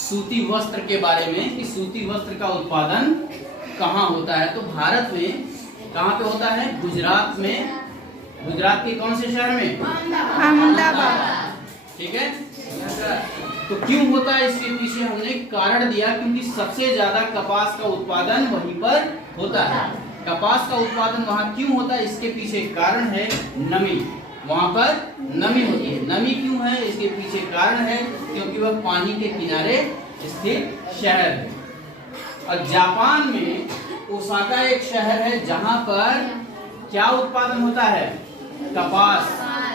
सूती वस्त्र के बारे में कि सूती वस्त्र का उत्पादन कहाँ होता है। तो भारत में कहाँ पे होता है? गुजरात में। गुजरात के कौन से शहर में? अहमदाबाद। ठीक है। तो क्यों होता है, इसके पीछे हमने कारण दिया, क्योंकि सबसे ज्यादा कपास का उत्पादन वहीं पर होता है। कपास का उत्पादन वहाँ क्यों होता है, इसके पीछे कारण है नमी। वहाँ पर नमी होती है। नमी क्यों है, इसके पीछे कारण है क्योंकि वह पानी के किनारे स्थित शहर है। और जापान में ओसाका एक शहर है जहाँ पर क्या उत्पादन होता है? कपास।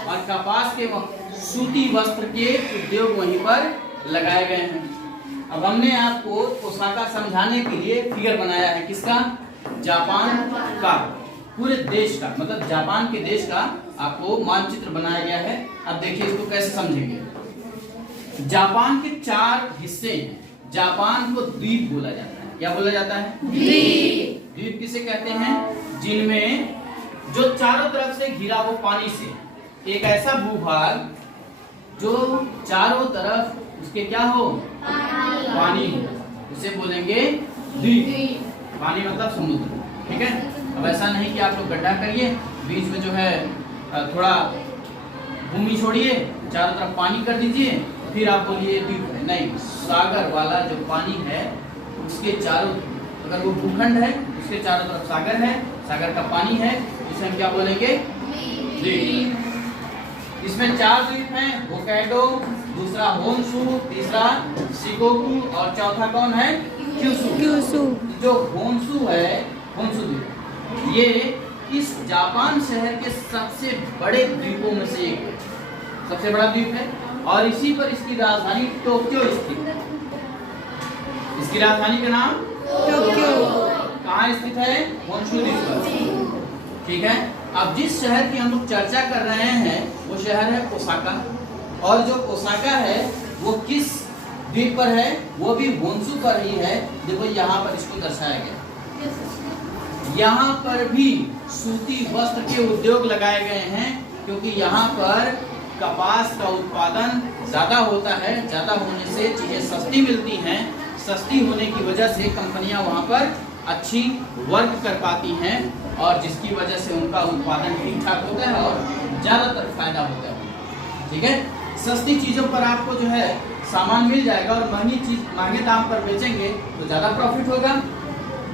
और कपास के सूती वस्त्र के उद्योग वहीं पर लगाए गए हैं। अब हमने आपको ओसाका समझाने के लिए फिगर बनाया है। किसका? जापान का, पूरे देश का, मतलब जापान के देश का आपको मानचित्र बनाया गया है। अब देखिए इसको कैसे समझेंगे। जापान के 4 हिस्से हैं। जापान को द्वीप बोला जाता है। क्या बोला जाता है? द्वीप। द्वीप किसे कहते हैं? जिनमें जो चारों तरफ से घिरा हो पानी से, एक ऐसा भूभाग जो चारों तरफ उसके क्या हो? पानी हो, उसे बोलेंगे द्वीप। पानी मतलब समुद्र। ठीक है। अब ऐसा नहीं कि आप लोग गड्ढा करिए, बीच में जो है थोड़ा भूमि छोड़िए, चारों तरफ पानी कर दीजिए, फिर आप बोलिए द्वीप है। नहीं, सागर वाला जो पानी है उसके चारों, अगर वो भूखंड है उसके चारों तरफ सागर है, सागर का पानी है, इसे हम क्या बोलेंगे? द्वीप। इसमें 4 द्वीप हैं। होक्काइडो, दूसरा होन्शु, तीसरा शिकोकू और चौथा कौन है? क्यूशु। जो होन्शु है, होन्शु द्वीप, ये इस जापान शहर के सबसे बड़े द्वीपों में से एक है। सबसे बड़ा द्वीप है और इसी पर इसकी राजधानी टोक्यो स्थित है। इसकी राजधानी का नाम टोक्यो। कहाँ स्थित है? होन्शु द्वीप पर। ठीक है। अब जिस शहर की हम लोग चर्चा कर रहे हैं वो शहर है ओसाका। और जो ओसाका है वो किस द्वीप पर है? वो भी होन्शु पर ही है। देखो यहाँ पर इसको दर्शाया गया। यहाँ पर भी सूती वस्त्र के उद्योग लगाए गए हैं, क्योंकि यहाँ पर कपास का उत्पादन ज्यादा होता है। ज्यादा होने से चीजें सस्ती मिलती हैं। सस्ती होने की वजह से कंपनियां वहाँ पर अच्छी वर्क कर पाती हैं और जिसकी वजह से उनका उत्पादन ठीक ठाक होता है और ज्यादातर फायदा होता है। ठीक है। सस्ती चीजों पर आपको जो है सामान मिल जाएगा और महंगी चीज महंगे दाम पर बेचेंगे तो ज्यादा प्रॉफिट होगा।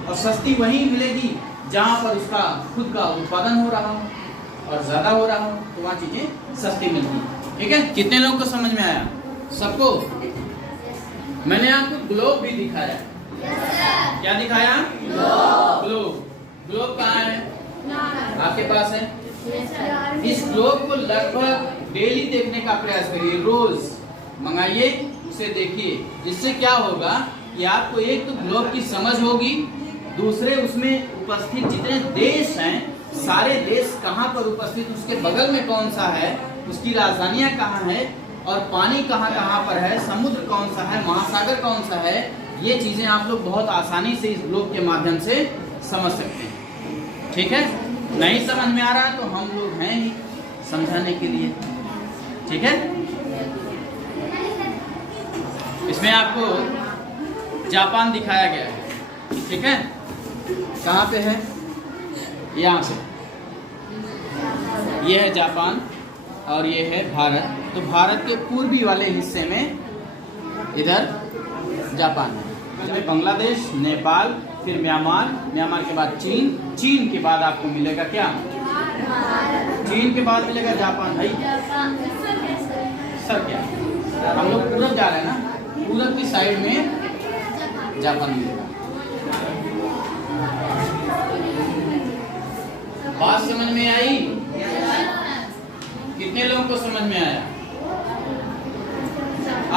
और सस्ती वहीं मिलेगी जहाँ पर उसका खुद का उत्पादन हो रहा हो और ज्यादा हो रहा हो, तो वहाँ चीजें सस्ती मिलती है। ठीक है। कितने लोगों को समझ में आया? सबको? मैंने आपको ग्लोब भी दिखाया। क्या दिखाया? ग्लोब। ग्लोब कहाँ है? आपके पास है? इस ग्लोब को लगभग डेली देखने का प्रयास करिए। रोज मंगाइए, उसे देखिए। जिससे क्या होगा कि आपको एक तो ग्लोब की समझ होगी, दूसरे उसमें उपस्थित जितने देश हैं, सारे देश कहाँ पर उपस्थित, उसके बगल में कौन सा है, उसकी राजधानियां कहाँ है और पानी कहाँ कहाँ पर है, समुद्र कौन सा है, महासागर कौन सा है, ये चीजें आप लोग बहुत आसानी से इस ग्लोब के माध्यम से समझ सकते हैं। ठीक है। नहीं समझ में आ रहा तो हम लोग हैं ही समझाने के लिए। ठीक है। इसमें आपको जापान दिखाया गया है। ठीक है। कहाँ पे है? यहाँ पे। ये है जापान और ये है भारत। तो भारत के पूर्वी वाले हिस्से में इधर जापान है। इसमें बांग्लादेश, नेपाल, फिर म्यांमार, म्यांमार के बाद चीन, चीन के बाद आपको मिलेगा क्या? चीन के बाद मिलेगा जापान। भाई सर क्या हम लोग पूरब जा रहे हैं ना, पूरब की साइड में जापान मिलेगा। बात समझ में आई? कितने लोगों को समझ में आया?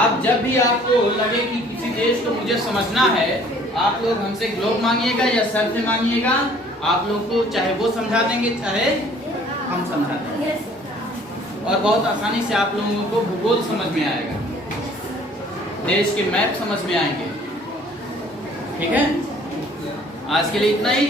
अब जब भी आपको लगे कि किसी देश को मुझे समझना है, आप लोग हमसे ग्लोब मांगिएगा या सर से मांगिएगा, आप लोग को चाहे वो समझा देंगे चाहे हम समझा देंगे। और बहुत आसानी से आप लोगों को भूगोल समझ में आएगा, देश के मैप समझ में आएंगे। ठीक है। आज के लिए इतना ही।